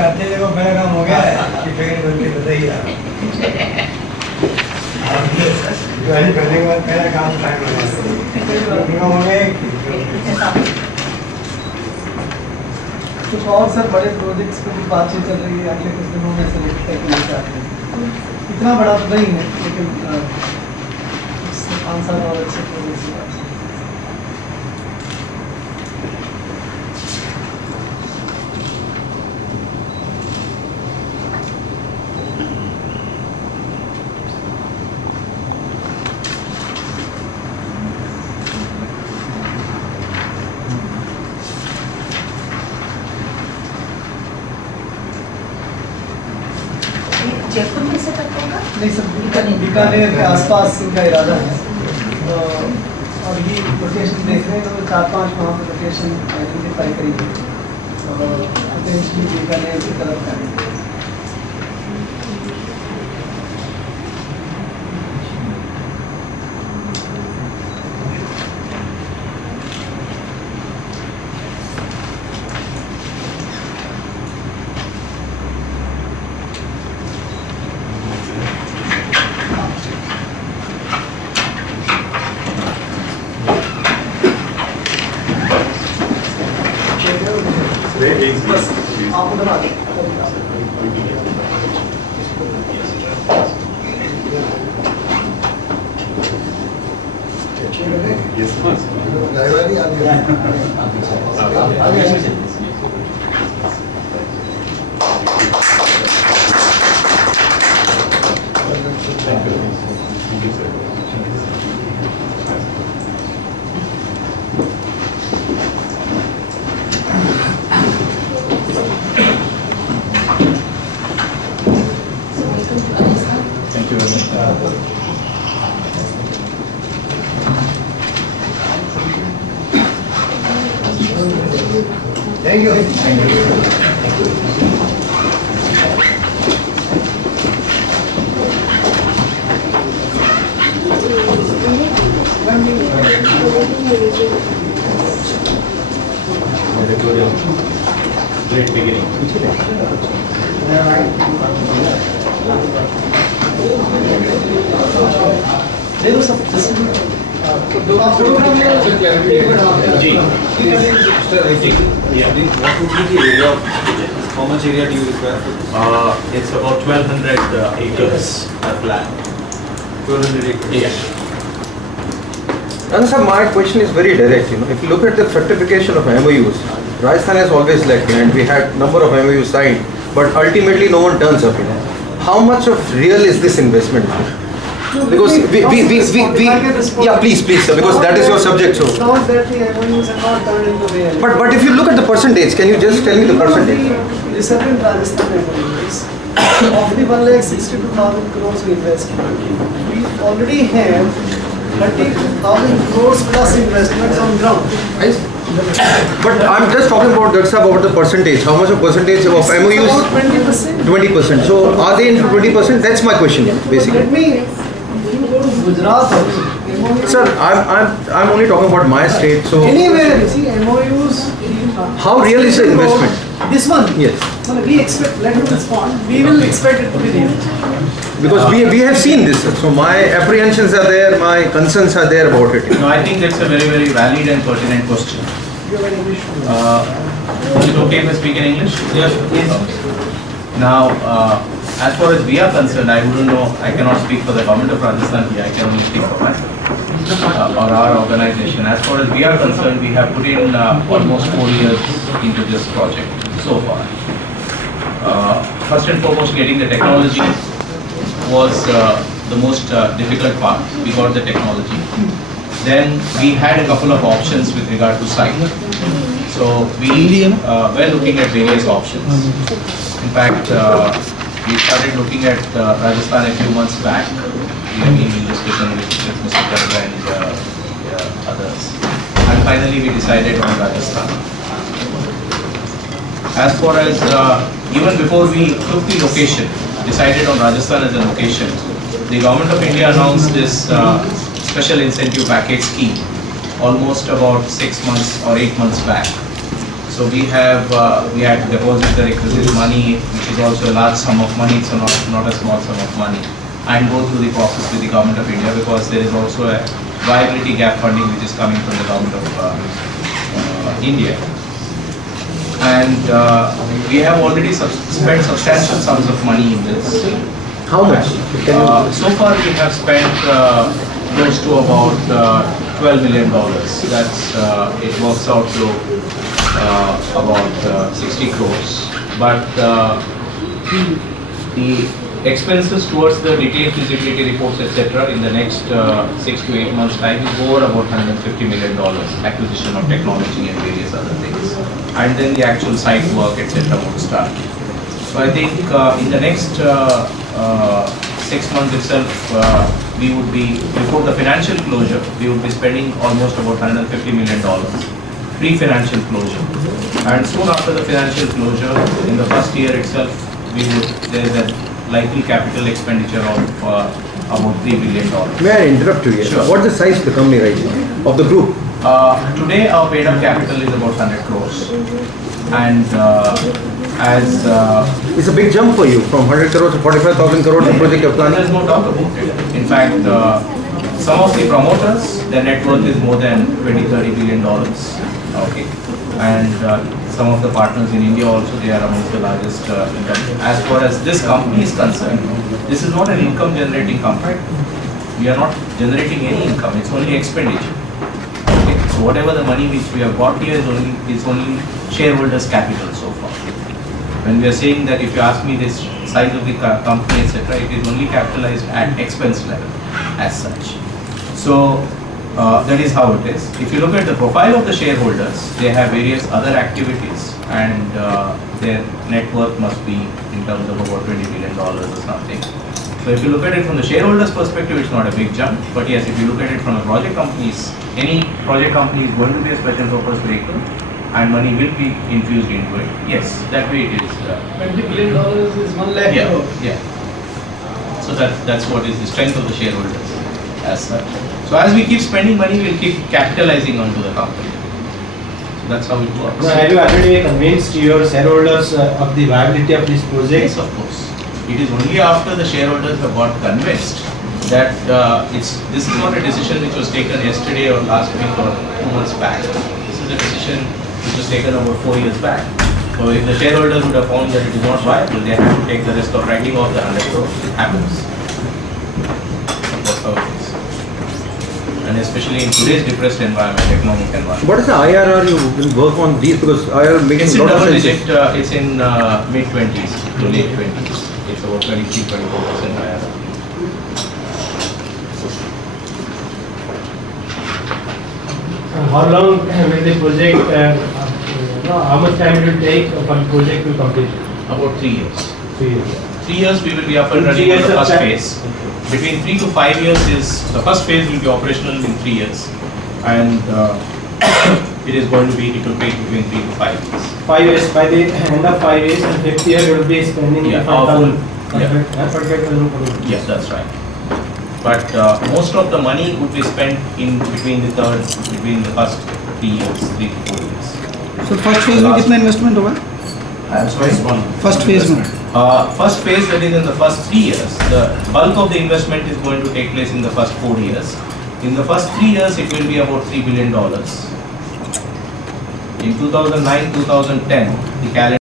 कहते देखो मेरा काम हो गया है कि ट्रेन बन के बताइए आप ज्वाइन करने के बाद मेरा काम टाइम हो गया कुछ और सर बड़े प्रोजेक्ट्स पे भी बातचीत चल रही है अगले कुछ दिनों में सेलेक्ट करके ले जाते हैं इतना बड़ा तो नहीं है लेकिन 5 साल और अच्छे प्रोजेक्ट्स की बात जयपुर में से करते हैं नहीं सर बीकानेर के आसपास इनका इरादा है अभी लोकेशन देख रहे हैं तो 4-5 वहाँ पर लोकेशन आइडेंटिफाई करेंगे पोटेंशियली बीकानेर की तरफ करेंगे आप उधर आ जाओ Thank you. Great beginning. What would be the area of how much area do you require? It's about 1200 acres of land. 1200 acres. Yes. And sir, my question is very direct. If you look at the fructification of MOUs, Rajasthan has always lacked, and we had number of MOUs signed, but ultimately no one turns up. How much of real is this investment? Because yeah, please, sir, because that is your subject. So. Not that the MOUs are not turned into reality. But if you look at the percentage, can you just tell me the percentage? The certain Rajasthan MOUs of the 1,62,000 crores we investment, we already have 30,000 crores plus investments on ground. But I'm just talking about about the percentage. How much of percentage of MOUs? About 20%. 20%. So are they into 20%? That's my question, basically. Let me. Gujarat Sir, I'm only talking about my state. So anywhere you see MOUs. How real is the investment? This one. Yes. Well, we expect. Let me respond. We will expect it to be real. Because we have seen this, sir. So my apprehensions are there, my concerns are there about it. No, I think that's a very, very valid and pertinent question. You are English. Is it okay if I speak in English? Yes. Now, as far as we are concerned, I wouldn't know, I cannot speak for the government of Rajasthan here, I can only speak for myself or our organization. As far as we are concerned, we have put in almost 4 years into this project so far. First and foremost, getting the technology was the most difficult part. We got the technology. Then we had a couple of options with regard to site. So we were looking at various options. In fact, we started looking at Rajasthan a few months back. We have been in discussion with Mr. Karga and others. And finally we decided on Rajasthan. As far as, even before we took the location, decided on Rajasthan as a location, the Government of India announced this special incentive package scheme almost about 6 months or 8 months back. So So we had to deposit the requisite money, which is also a large sum of money. It's not a small sum of money, and go through the process with the government of India, because there is also a viability gap funding which is coming from the government of India. And we have already spent substantial sums of money in this. How much? So far we have spent close to about $12 million. That's it works out to about 60 crores. But the expenses towards the detailed feasibility reports, etc., in the next 6 to 8 months' time is over about $150 million, acquisition of technology and various other things, and then the actual site work, etc., would start. So I think in the next 6 months itself, we would be, before the financial closure, we would be spending almost about $150 million pre-financial closure, and soon after the financial closure, in the first year itself, there is a likely capital expenditure of about $3 billion. May I interrupt you here? Sure. What is the size of the company right now, of the group? Today our paid up capital is about 100 crores, and It's a big jump for you from 100 crores to 45,000 crores the project you're planning. there's no doubt about it. In fact, some of the promoters, their net worth is more than $20-30 billion. Okay, and some of the partners in India also, they are amongst the largest income. As far as this company is concerned, this is not an income generating company. We are not generating any income, it's only expenditure. Okay, so whatever the money which we have got here is only shareholders' capital so far. When we are saying that, if you ask me this size of the company, etc., it is only capitalized at expense level as such. So that is how it is. If you look at the profile of the shareholders, they have various other activities, and their net worth must be in terms of about $20 billion or something. So if you look at it from the shareholders' perspective, it's not a big jump. But yes, if you look at it from a project company's, any project company is going to be a special purpose vehicle, and money will be infused into it. Yes, that way it is. $20 billion is 1 lakh crore. Yeah. So that's what is the strength of the shareholders as such. So as we keep spending money, we'll keep capitalizing onto the company. So that's how it works. Now, have you already convinced your shareholders of the viability of this project? Yes, of course. It is only after the shareholders have got convinced that this is not a decision which was taken yesterday or last week or 2 months back. This is a decision which was taken about 4 years back. So if the shareholders would have found that it is not viable, they have to take the risk of writing off the 100 crores. It happens. That's how it is. And especially in today's depressed environment, economic environment. What is the IRR you will work on these? Because IRR makes It's in a lot of double sense. digit, it's in mid-20s to late 20s. It's about 23-24% IRR. How long will the project, how much time it will take for the project to complete? About 3 years. 3 years. 3 years we will be up and In 3 running on the years first of phase. Between 3 to 5 years is, the first phase will be operational in 3 years. And it will take between 3 to 5 years. 5 years, by the end of 5 years and 5th year you will be spending Yeah, 45,000 crores. Yes, that's right. But most of the money would be spent in between the first 3 years, 3 to 4 years. So first phase में कितना investment होगा? I'm sorry, first phase में first phase, that is in the first 3 years, the bulk of the investment is going to take place in the first 4 years. In the first 3 years, it will be about $3 billion. In 2009-2010, the calendar